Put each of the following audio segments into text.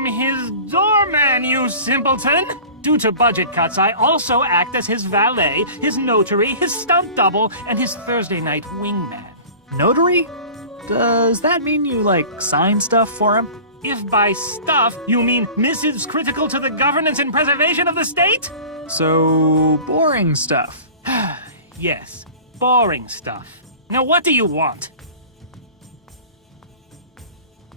I'm his doorman, you simpleton! Due to budget cuts, I also act as his valet, his notary, his stunt double, and his Thursday night wingman. Notary? Does that mean you, sign stuff for him? If by stuff you mean missives critical to the governance and preservation of the state? So, boring stuff. Yes, boring stuff. Now what do you want?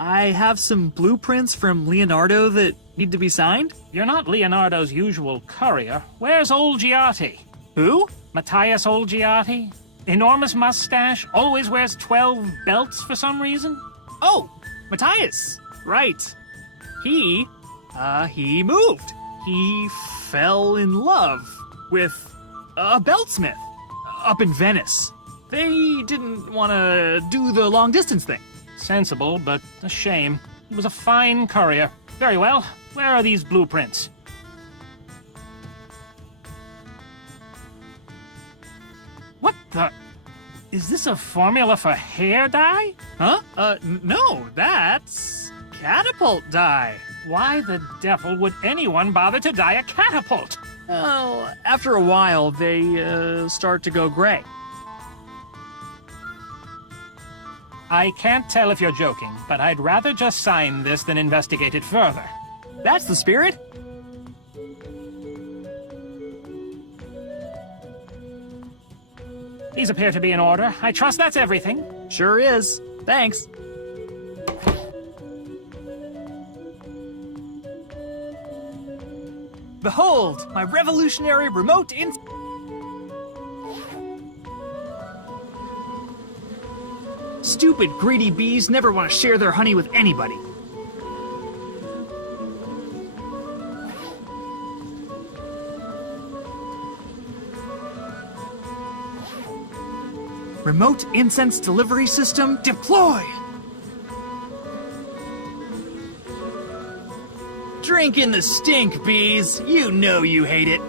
I have some blueprints from Leonardo that need to be signed. You're not Leonardo's usual courier. Where's Olgiati? Who? Matthias Olgiati? Enormous mustache, always wears 12 belts for some reason? Oh, Matthias. Right. He moved. He fell in love with a beltsmith up in Venice. They didn't want to do the long distance thing. Sensible, but a shame. He was a fine courier. Very well. Where are these blueprints? What the? Is this a formula for hair dye? Huh? No, that's catapult dye. Why the devil would anyone bother to dye a catapult? Well, after a while, they start to go gray. I can't tell if you're joking, but I'd rather just sign this than investigate it further. That's the spirit. These appear to be in order. I trust that's everything. Sure is. Thanks. Behold, my revolutionary remote Stupid greedy bees never want to share their honey with anybody. Remote incense delivery system deployed! Drink in the stink, bees. You know you hate it.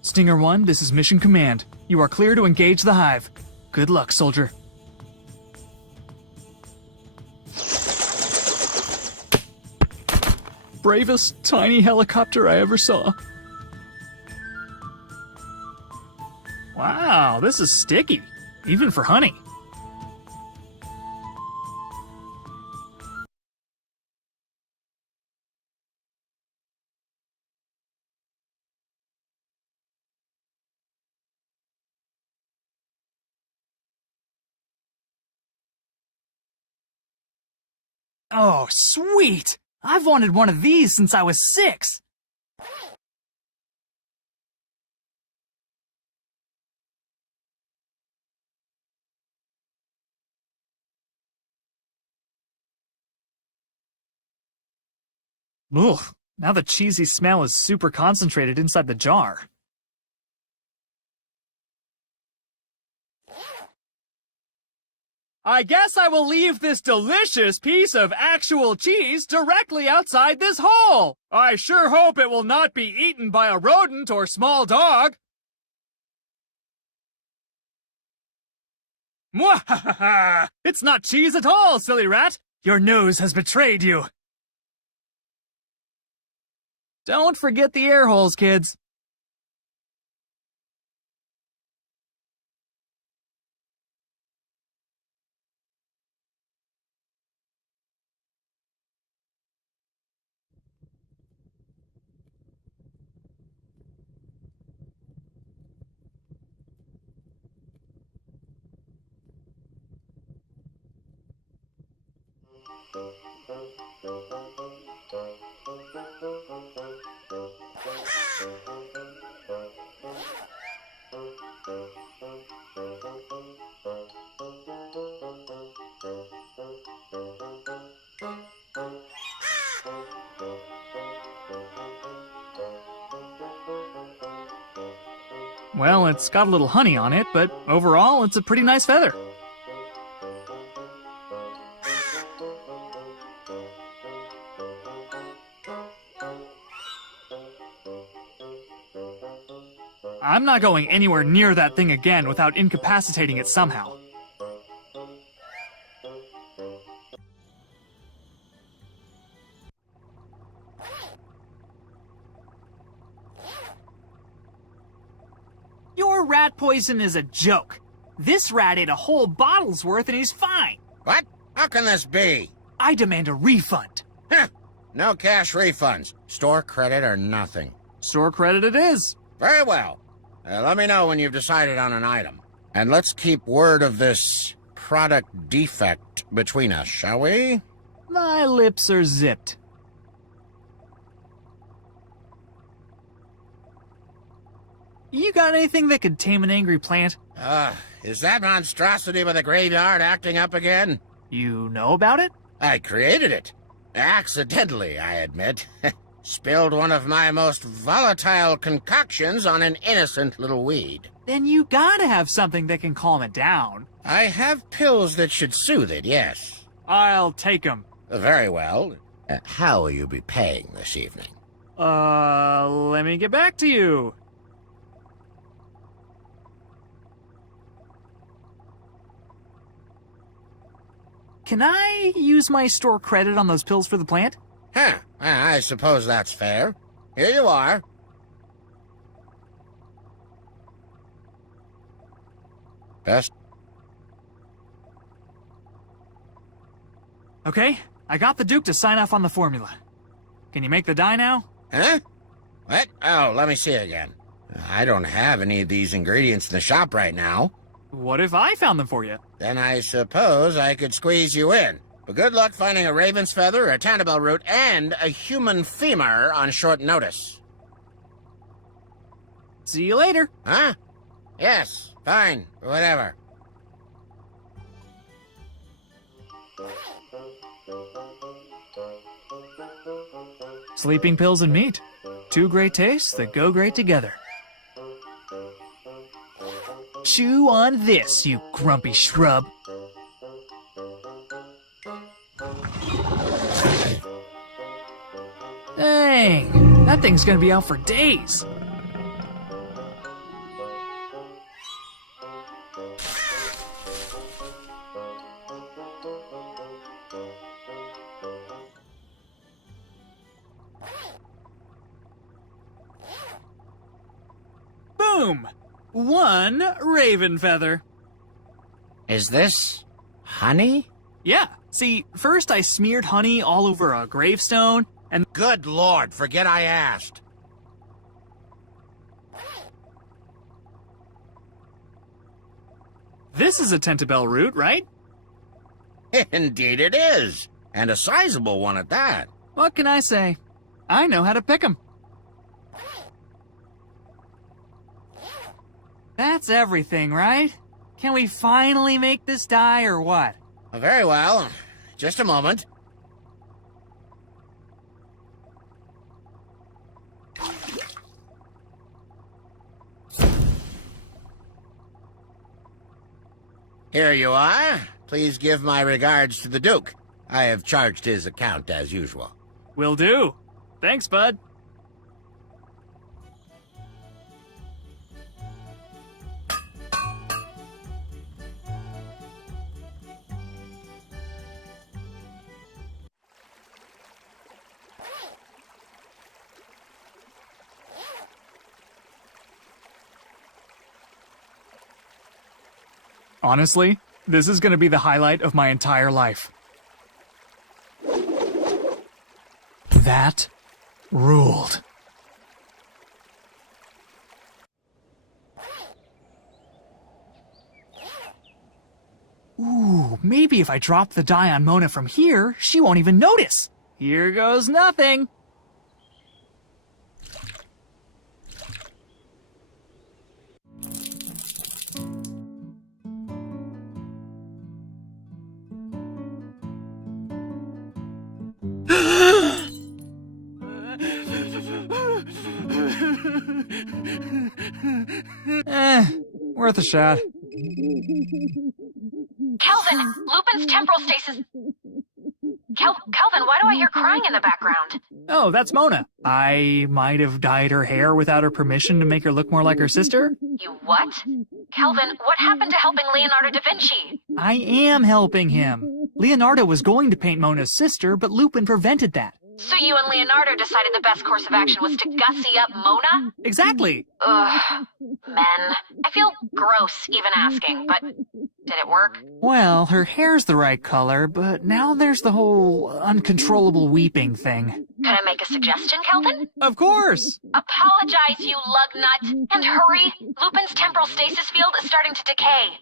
Stinger 1, this is Mission Command. You are clear to engage the hive. Good luck, soldier. Bravest tiny helicopter I ever saw. Wow, this is sticky, even for honey. Oh, sweet! I've wanted one of these since I was 6. Ugh, now the cheesy smell is super concentrated inside the jar. I guess I will leave this delicious piece of actual cheese directly outside this hole. I sure hope it will not be eaten by a rodent or small dog. Mwahaha! It's not cheese at all, silly rat. Your nose has betrayed you. Don't forget the air holes, kids. Well, it's got a little honey on it, but overall, it's a pretty nice feather. I'm not going anywhere near that thing again without incapacitating it somehow. Your rat poison is a joke. This rat ate a whole bottle's worth and he's fine. What? How can this be? I demand a refund. Huh. No cash refunds. Store credit or nothing. Store credit it is. Very well. Let me know when you've decided on an item. And let's keep word of this product defect between us, shall we? My lips are zipped. You got anything that could tame an angry plant? Is that monstrosity with a graveyard acting up again? You know about it? I created it. Accidentally, I admit. Spilled one of my most volatile concoctions on an innocent little weed. Then you gotta have something that can calm it down. I have pills that should soothe it, yes. I'll take 'em. Very well. How will you be paying this evening? Let me get back to you. Can I use my store credit on those pills for the plant? Huh. I suppose that's fair. Here you are. Best. Okay, I got the Duke to sign off on the formula. Can you make the dye now? Huh? What? Oh, let me see again. I don't have any of these ingredients in the shop right now. What if I found them for you? Then I suppose I could squeeze you in. But good luck finding a raven's feather, a Tannibal root, and a human femur on short notice. See you later. Huh? Yes, fine, whatever. Sleeping pills and meat. Two great tastes that go great together. Chew on this, you grumpy shrub. Dang, that thing's gonna be out for days. Boom! One raven feather. Is this honey? Yeah, see, first I smeared honey all over a gravestone, and Good Lord, forget I asked. this is a Tentibel root, right? Indeed it is. And a sizable one at that. What can I say? I know how to pick 'em. That's everything, right? Can we finally make this dye or what? Very well. Just a moment. Here you are. Please give my regards to the Duke. I have charged his account as usual. Will do. Thanks, bud. Honestly, this is gonna be the highlight of my entire life. That ruled. Ooh, maybe if I drop the dye on Mona from here, she won't even notice. Here goes nothing. Worth a shot. Kelvin, Lupin's temporal stasis. Kelvin, why do I hear crying in the background? Oh, that's Mona. I might have dyed her hair without her permission to make her look more like her sister. You what? Calvin, what happened to helping Leonardo da Vinci? I am helping him. Leonardo was going to paint Mona's sister, but Lupin prevented that. So you and Leonardo decided the best course of action was to gussy up Mona? Exactly. Ugh. Men. I feel gross even asking, but did it work? Well, her hair's the right color, but now there's the whole uncontrollable weeping thing. Can I make a suggestion, Calvin? Of course. Apologize, you lug nut, and hurry. Lupin's temporal stasis field is starting to decay.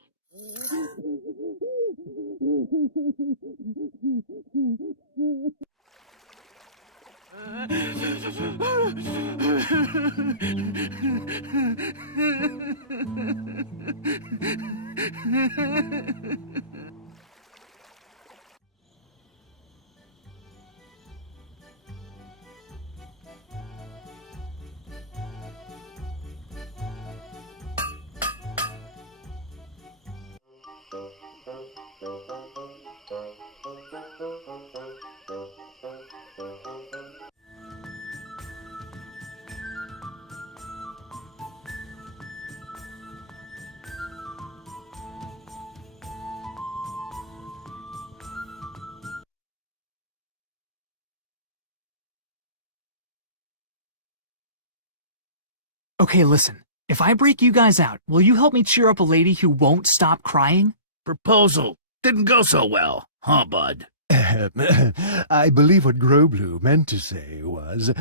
Okay, listen. If I break you guys out, will you help me cheer up a lady who won't stop crying? Proposal didn't go so well, huh, bud? I believe what Groblu meant to say was,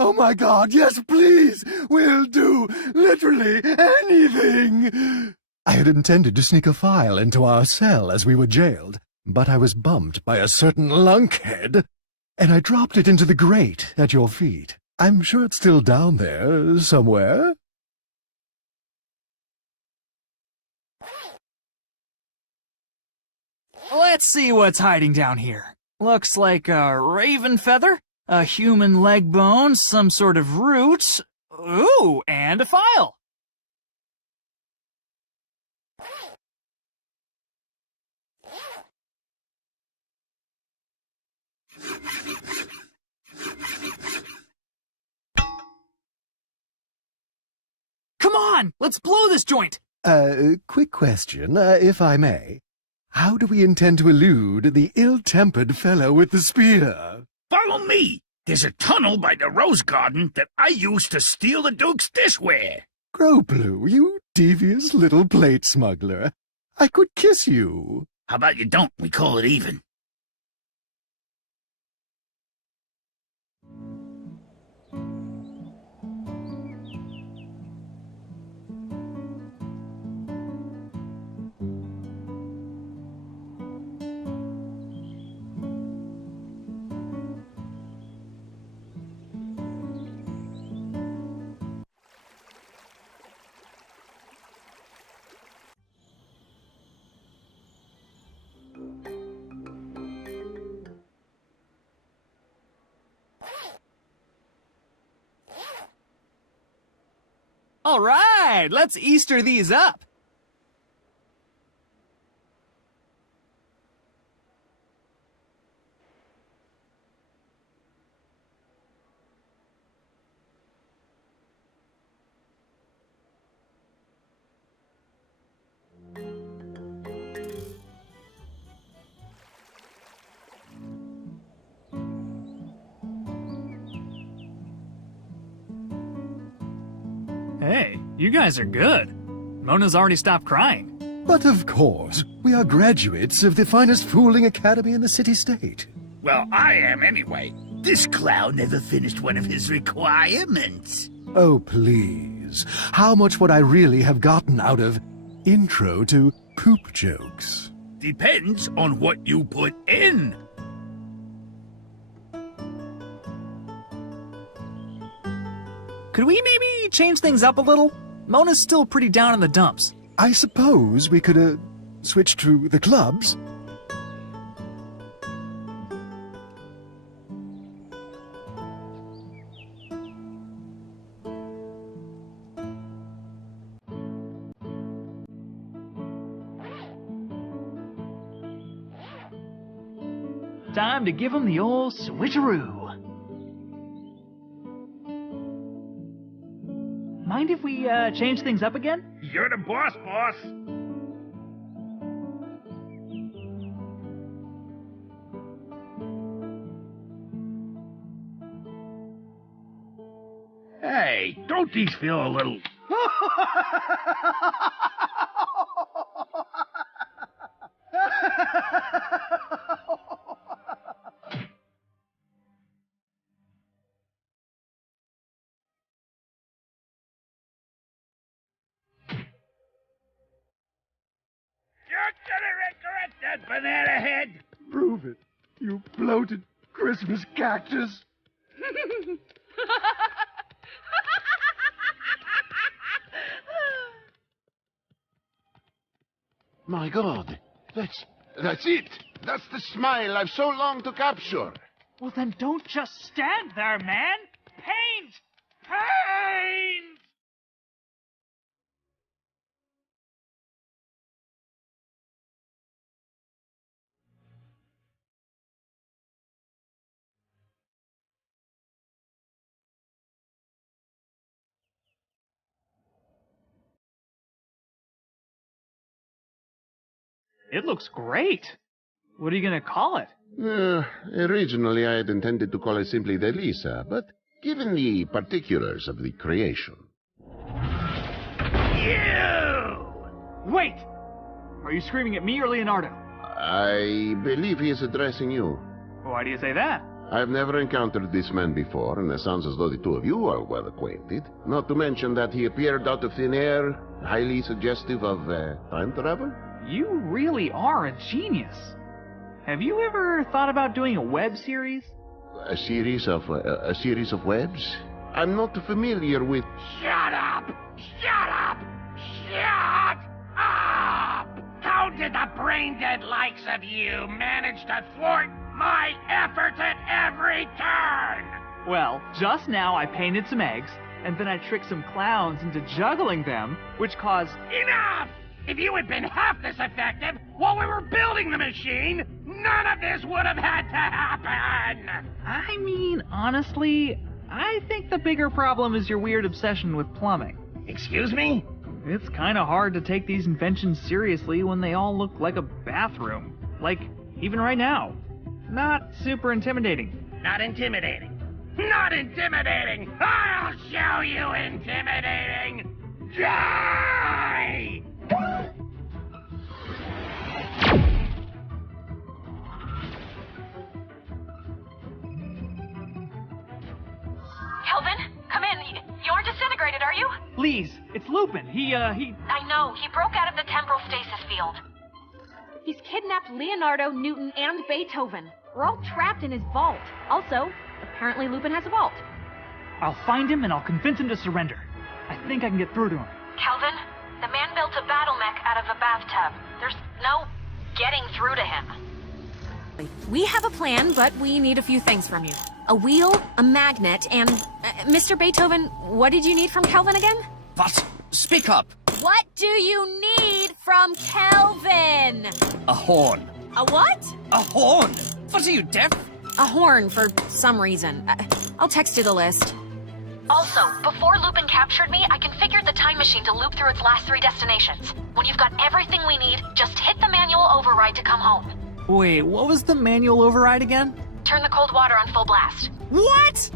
"Oh my God, yes, please, we'll do literally anything." I had intended to sneak a file into our cell as we were jailed, but I was bumped by a certain lunkhead, and I dropped it into the grate at your feet. I'm sure it's still down there somewhere. Let's see what's hiding down here. Looks like a raven feather, a human leg bone, some sort of root. Ooh, and a file. Come on, let's blow this joint. Quick question, if I may. How do we intend to elude the ill-tempered fellow with the spear? Follow me. There's a tunnel by the rose garden that I used to steal the Duke's dishware. Groblu, you devious little plate smuggler. I could kiss you. How about you don't? We call it even. All right, let's Easter these up. Hey, you guys are good. Mona's already stopped crying. But of course, we are graduates of the finest fooling academy in the city-state. Well, I am anyway. This clown never finished one of his requirements. Oh, please. How much would I really have gotten out of Intro to Poop Jokes? Depends on what you put in. Could we maybe change things up a little? Mona's still pretty down in the dumps. I suppose we could, switch to the clubs. Time to give him the old switcheroo. mind if we change things up again? You're the boss, boss. Hey, don't these feel a little... You're gonna regret that, banana head! Prove it, you bloated Christmas cactus. My God, that's it. That's the smile I've so longed to capture. Well, then don't just stand there, man. Paint! Paint! It looks great. What are you gonna call it? Originally, I had intended to call it simply the Lisa, but given the particulars of the creation. You! Wait! Are you screaming at me or Leonardo? I believe he is addressing you. Why do you say that? I've never encountered this man before, and it sounds as though the two of you are well acquainted. Not to mention that he appeared out of thin air, highly suggestive of time travel. You really are a genius. Have you ever thought about doing a web series? A series of webs? I'm not familiar with. Shut up! Shut up! Shut up! How did the brain-dead likes of you manage to thwart my efforts at every turn? Well, just now I painted some eggs, and then I tricked some clowns into juggling them, which caused... Enough! If you had been half this effective while we were building the machine, none of this would have had to happen! I mean, honestly, I think the bigger problem is your weird obsession with plumbing. Excuse me? It's kinda hard to take these inventions seriously when they all look like a bathroom. Like, even right now. Not super intimidating. Not intimidating. Not intimidating! I'll show you intimidating! Die! Kelvin, come in. You aren't disintegrated, are you? Please, it's Lupin. He... I know. He broke out of the temporal stasis field. He's kidnapped Leonardo, Newton, and Beethoven. We're all trapped in his vault. Also, apparently Lupin has a vault. I'll find him and I'll convince him to surrender. I think I can get through to him. Kelvin, the man built a battle mech out of a bathtub. There's no getting through to him. We have a plan, but we need a few things from you. A wheel, a magnet, and... Mr. Beethoven, what did you need from Kelvin again? What? Speak up! What do you need from Kelvin? A horn. A what? A horn! What are you, deaf? A horn, for some reason. I'll text you the list. Also, before Lupin captured me, I configured the time machine to loop through its last 3 destinations. When you've got everything we need, just hit the manual override to come home. Wait, what was the manual override again? Turn the cold water on full blast. What?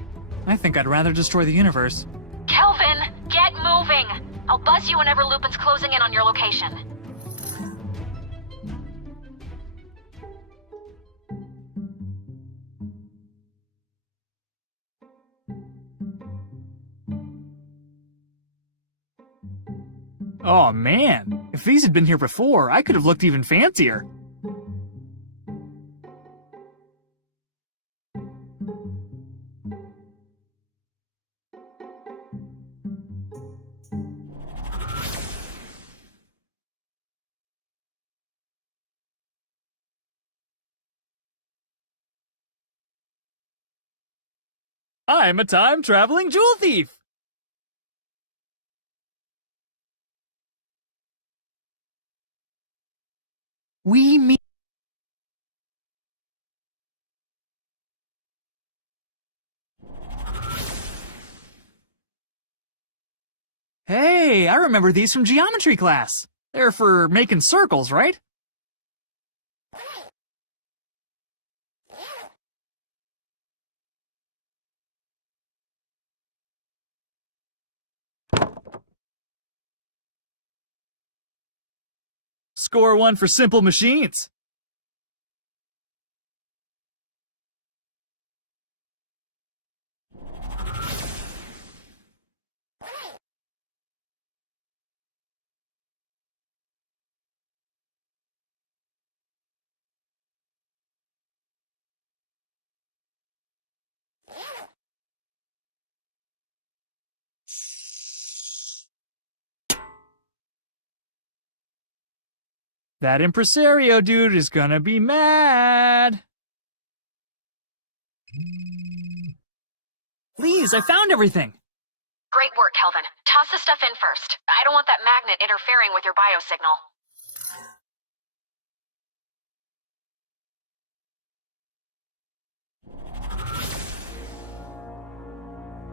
I think I'd rather destroy the universe. Kelvin, get moving! I'll buzz you whenever Lupin's closing in on your location. Oh man, if these had been here before, I could have looked even fancier. I'm a time-traveling jewel thief! We meet... Hey, I remember these from geometry class. They're for making circles, right? Score 1 for simple machines. That impresario dude is gonna be mad. Please, I found everything. Great work, Kelvin. Toss the stuff in first. I don't want that magnet interfering with your biosignal.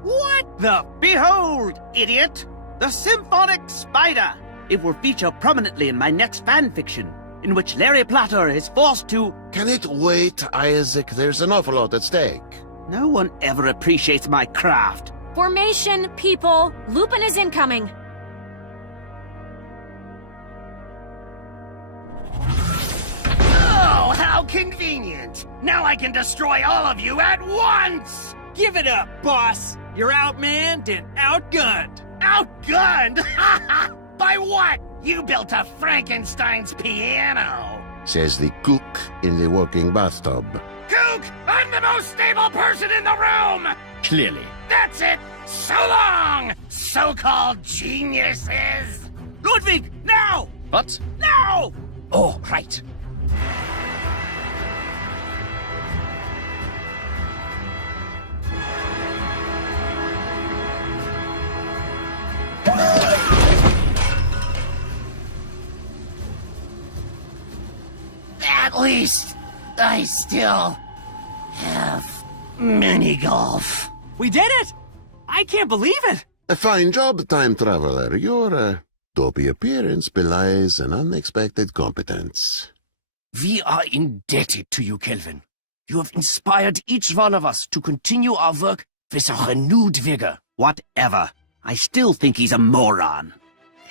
What the? Behold, idiot! The Symphonic Spider! It will feature prominently in my next fanfiction, in which Larry Platter is forced to... Can it wait, Isaac? There's an awful lot at stake. No one ever appreciates my craft. Formation, people. Lupin is incoming. Oh, how convenient! Now I can destroy all of you at once! Give it up, boss. You're outmanned and outgunned. Outgunned? By what? You built a Frankenstein's piano! Says the cook in the working bathtub. Cook! I'm the most stable person in the room! Clearly. That's it! So long, so-called geniuses! Ludwig, now! What? Now! Oh, right. At least, I still have mini-golf. We did it! I can't believe it! A fine job, time traveler. Your dopey appearance belies an unexpected competence. We are indebted to you, Kelvin. You have inspired each one of us to continue our work with a renewed vigor. Whatever. I still think he's a moron.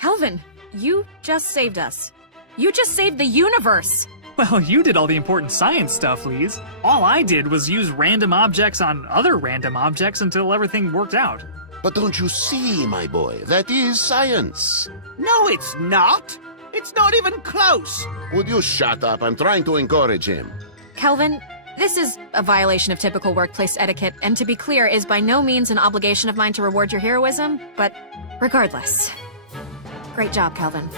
Kelvin, you just saved us. You just saved the universe. Well, you did all the important science stuff, Lise. All I did was use random objects on other random objects until everything worked out. But don't you see, my boy, that is science. No, it's not. It's not even close. Would you shut up? I'm trying to encourage him. Kelvin, this is a violation of typical workplace etiquette, and to be clear, is by no means an obligation of mine to reward your heroism, but regardless. Great job, Kelvin.